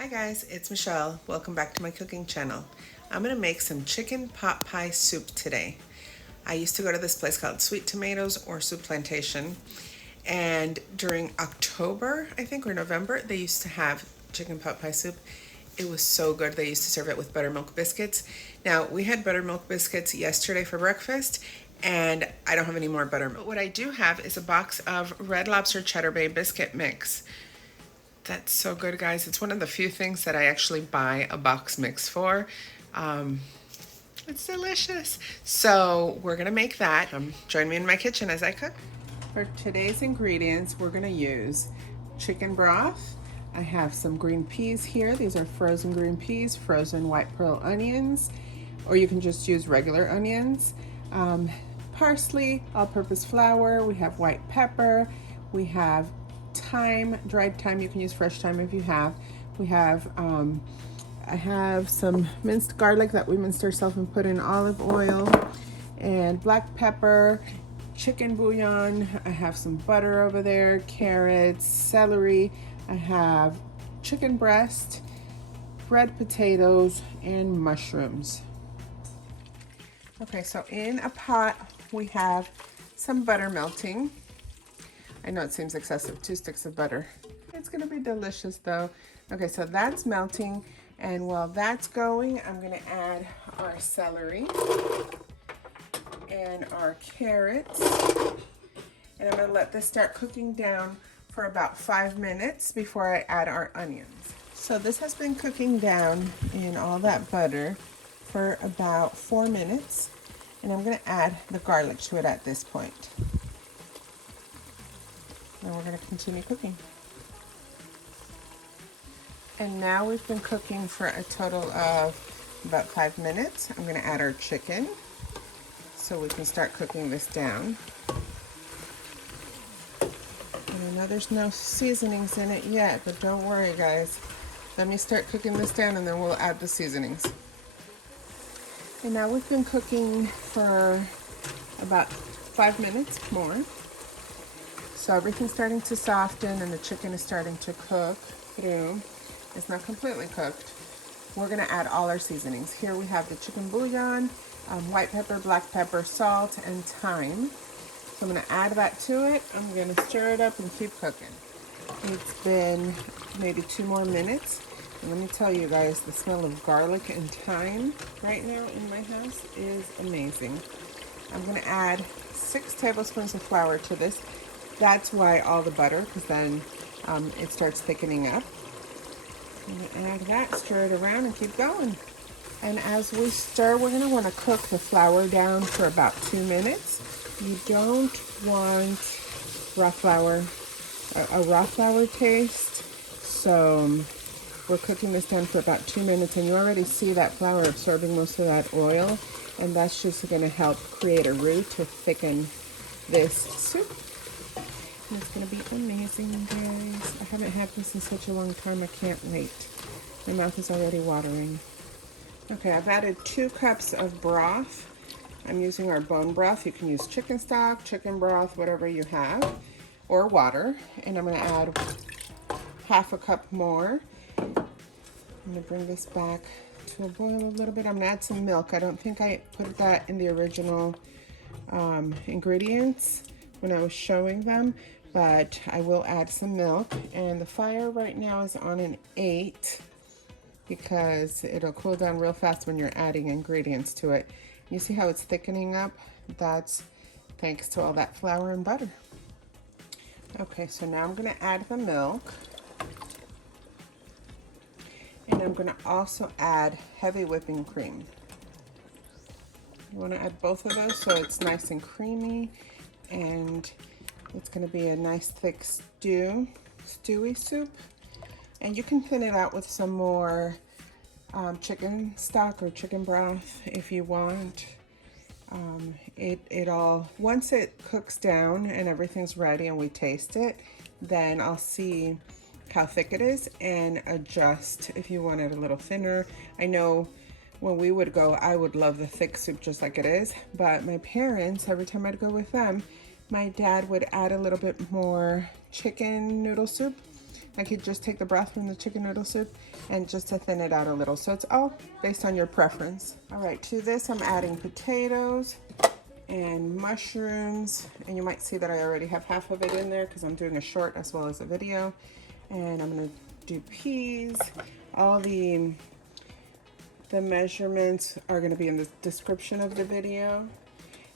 Hi guys, it's Michelle. Welcome back to my cooking channel. I'm gonna make some chicken pot pie soup today. I used to go to this place called Sweet Tomatoes or Soup Plantation, and during October, I think, or November, they used to have chicken pot pie soup. It was so good. They used to serve it with buttermilk biscuits. Now, we had buttermilk biscuits yesterday for breakfast, and I don't have any more buttermilk. But what I do have is a box of Red Lobster Cheddar Bay biscuit mix. That's so good, guys. It's one of the few things that I actually buy a box mix for. It's delicious. So we're gonna make that. Join me in my kitchen as I cook. For today's ingredients, we're gonna use chicken broth. I have some green peas here. These are frozen green peas, frozen white pearl onions, or you can just use regular onions. Parsley, all-purpose flour. We have white pepper. We have thyme, dried thyme. You can use fresh thyme if you have. We have, I have some minced garlic that we minced ourselves and put in olive oil, and black pepper, chicken bouillon. I have some butter over there, carrots, celery. I have chicken breast, red potatoes, and mushrooms. Okay, so in a pot we have some butter melting. I know it seems excessive, 2 sticks of butter. It's gonna be delicious though. Okay, so that's melting, and while that's going, I'm gonna add our celery and our carrots, and I'm gonna let this start cooking down for about 5 minutes before I add our onions. So this has been cooking down in all that butter for about 4 minutes, and I'm gonna add the garlic to it at this point. And we're going to continue cooking. And now we've been cooking for a total of about 5 minutes. I'm going to add our chicken so we can start cooking this down. And I know there's no seasonings in it yet, but don't worry, guys. Let me start cooking this down and then we'll add the seasonings. And now we've been cooking for about 5 minutes more. So everything's starting to soften and the chicken is starting to cook through. It's not completely cooked. We're gonna add all our seasonings. Here we have the chicken bouillon, white pepper, black pepper, salt, and thyme. So I'm gonna add that to it. I'm gonna stir it up and keep cooking. It's been maybe 2 more minutes. And let me tell you guys, the smell of garlic and thyme right now in my house is amazing. I'm gonna add 6 tablespoons of flour to this. That's why all the butter, because then it starts thickening up. I'm gonna add that, stir it around, and keep going. And as we stir, we're gonna wanna cook the flour down for about 2 minutes. You don't want raw flour, a raw flour taste. So we're cooking this down for about 2 minutes, and you already see that flour absorbing most of that oil, and that's just gonna help create a roux to thicken this soup. It's gonna be amazing, guys. I haven't had this in such a long time. I can't wait. My mouth is already watering. Okay, I've added 2 cups of broth. I'm using our bone broth. You can use chicken stock, chicken broth, whatever you have, or water. And I'm gonna add half a cup more. I'm gonna bring this back to a boil a little bit. I'm gonna add some milk. I don't think I put that in the original ingredients when I was showing them, but I will add some milk. And the fire right now is on an 8 because it'll cool down real fast when you're adding ingredients to it. You see how it's thickening up? That's thanks to all that flour and butter. Okay, so now I'm gonna add the milk. And I'm gonna also add heavy whipping cream. You wanna add both of those so it's nice and creamy, and it's gonna be a nice thick stewy soup. And you can thin it out with some more chicken stock or chicken broth if you want. Once it cooks down and everything's ready and we taste it, then I'll see how thick it is and adjust if you want it a little thinner. I know when we would go, I would love the thick soup just like it is, but my parents, every time I'd go with them, my dad would add a little bit more chicken noodle soup Like you just take the broth from the chicken noodle soup and just to thin it out a little. So it's all based on your preference. All right, to this I'm adding potatoes and mushrooms. And you might see that I already have half of it in there because I'm doing a short as well as a video. And I'm gonna do peas. All the measurements are gonna be in the description of the video.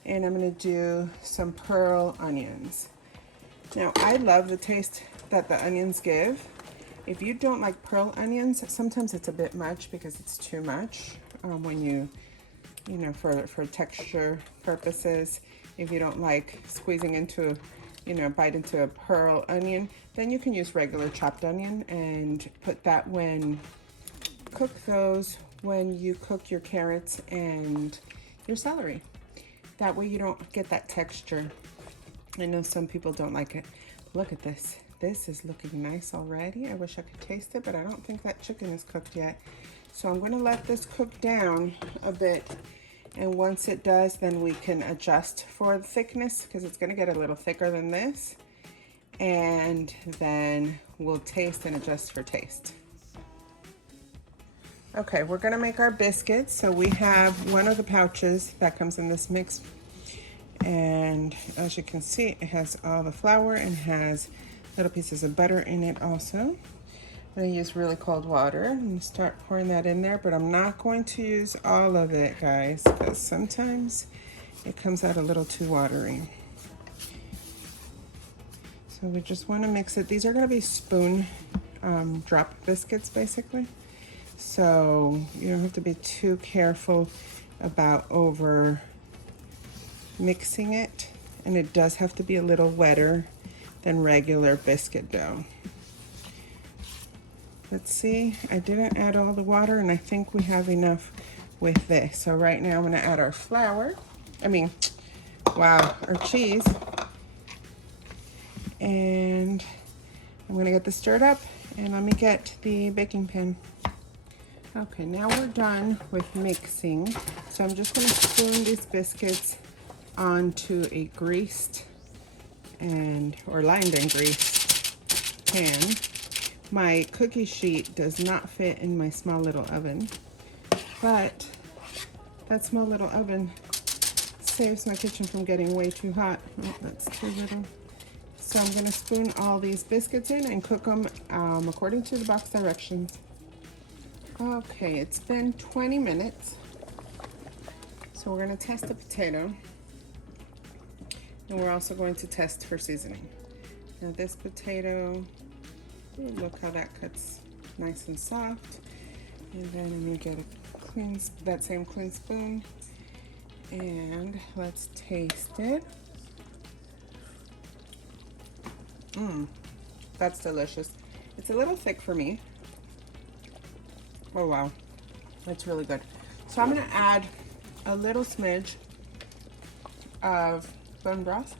And I'm gonna do some pearl onions. Now, I love the taste that the onions give. If you don't like pearl onions, sometimes it's a bit much because it's too much when you know, for texture purposes. If you don't like squeezing into, you know, bite into a pearl onion, then you can use regular chopped onion and put that cook those when you cook your carrots and your celery. That way you don't get that texture. I know some people don't like it. Look at this. This is looking nice already. I wish I could taste it, but I don't think that chicken is cooked yet. So I'm gonna let this cook down a bit. And once it does, then we can adjust for the thickness because it's gonna get a little thicker than this. And then we'll taste and adjust for taste. Okay, we're gonna make our biscuits. So we have one of the pouches that comes in this mix. And as you can see, it has all the flour and has little pieces of butter in it also. I'm gonna use really cold water. I'm gonna start pouring that in there, but I'm not going to use all of it, guys, because sometimes it comes out a little too watery. So we just wanna mix it. These are gonna be spoon drop biscuits, basically. So you don't have to be too careful about over mixing it, and it does have to be a little wetter than regular biscuit dough. Let's see, I didn't add all the water, and I think we have enough with this. So right now I'm gonna add our flour, our cheese, and I'm gonna get this stirred up, and let me get the baking pan. Okay, now we're done with mixing. So I'm just gonna spoon these biscuits onto a greased or lined and greased pan. My cookie sheet does not fit in my small little oven, but that small little oven saves my kitchen from getting way too hot. Oh, that's too little. So I'm gonna spoon all these biscuits in and cook them according to the box directions. Okay, it's been 20 minutes. So we're gonna test the potato. And we're also going to test for seasoning. Now this potato, ooh, look how that cuts nice and soft. And then I'm gonna get that same clean spoon, and let's taste it. That's delicious. It's a little thick for me. Oh wow, that's really good. So I'm gonna add a little smidge of bone broth,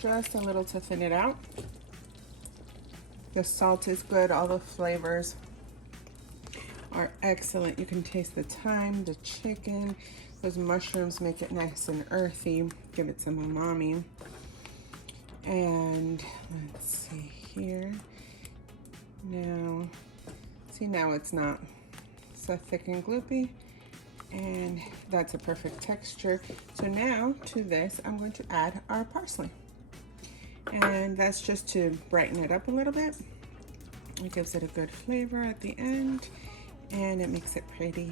just a little to thin it out. The salt is good, all the flavors are excellent. You can taste the thyme, the chicken, those mushrooms make it nice and earthy, give it some umami. And let's see here. Now, see, now it's not so thick and gloopy. And that's a perfect texture. So now to this, I'm going to add our parsley. And that's just to brighten it up a little bit. It gives it a good flavor at the end, and it makes it pretty.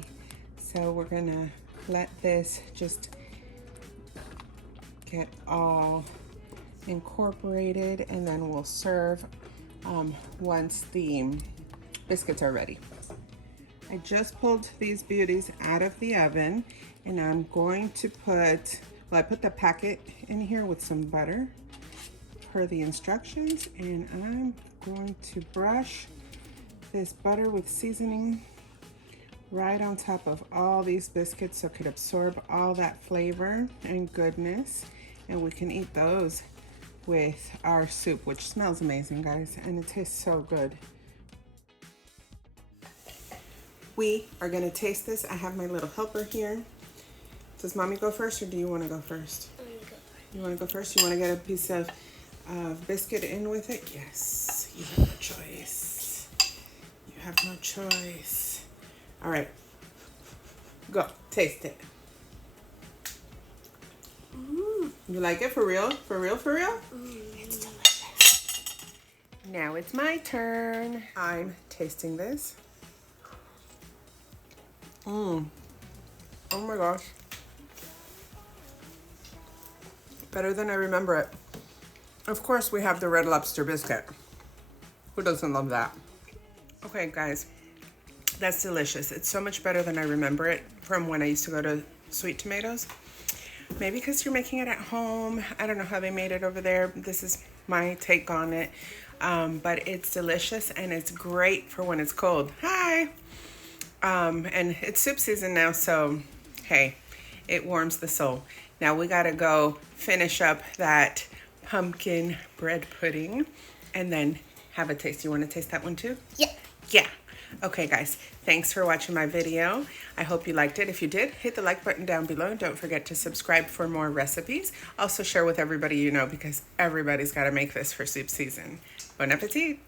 So we're gonna let this just get all incorporated, and then we'll serve once the biscuits are ready. I just pulled these beauties out of the oven, and I'm going to I put the packet in here with some butter per the instructions, and I'm going to brush this butter with seasoning right on top of all these biscuits so it could absorb all that flavor and goodness, and we can eat those with our soup, which smells amazing, guys, and it tastes so good. We are gonna taste this. I have my little helper here. Does mommy go first, or do you wanna go first? I'm gonna go first. You wanna go first? You wanna get a piece of of biscuit in with it. Yes, you have no choice. You have no choice. All right, go taste it. You like it for real? For real? For real? It's delicious. Now it's my turn. I'm tasting this. Oh my gosh. Better than I remember it. Of course, we have the Red Lobster biscuit. Who doesn't love that? Okay, guys, that's delicious. It's so much better than I remember it from when I used to go to Sweet Tomatoes. Maybe because you're making it at home. I don't know how they made it over there. This is my take on it. But it's delicious and it's great for when it's cold. Hi! And it's soup season now, so hey, it warms the soul. Now we gotta go finish up that pumpkin bread pudding and then have a taste. You wanna taste that one too? Yeah. Yeah. Okay, guys, thanks for watching my video. I hope you liked it. If you did, hit the like button down below and don't forget to subscribe for more recipes. Also share with everybody you know because everybody's got to make this for soup season. Bon appetit!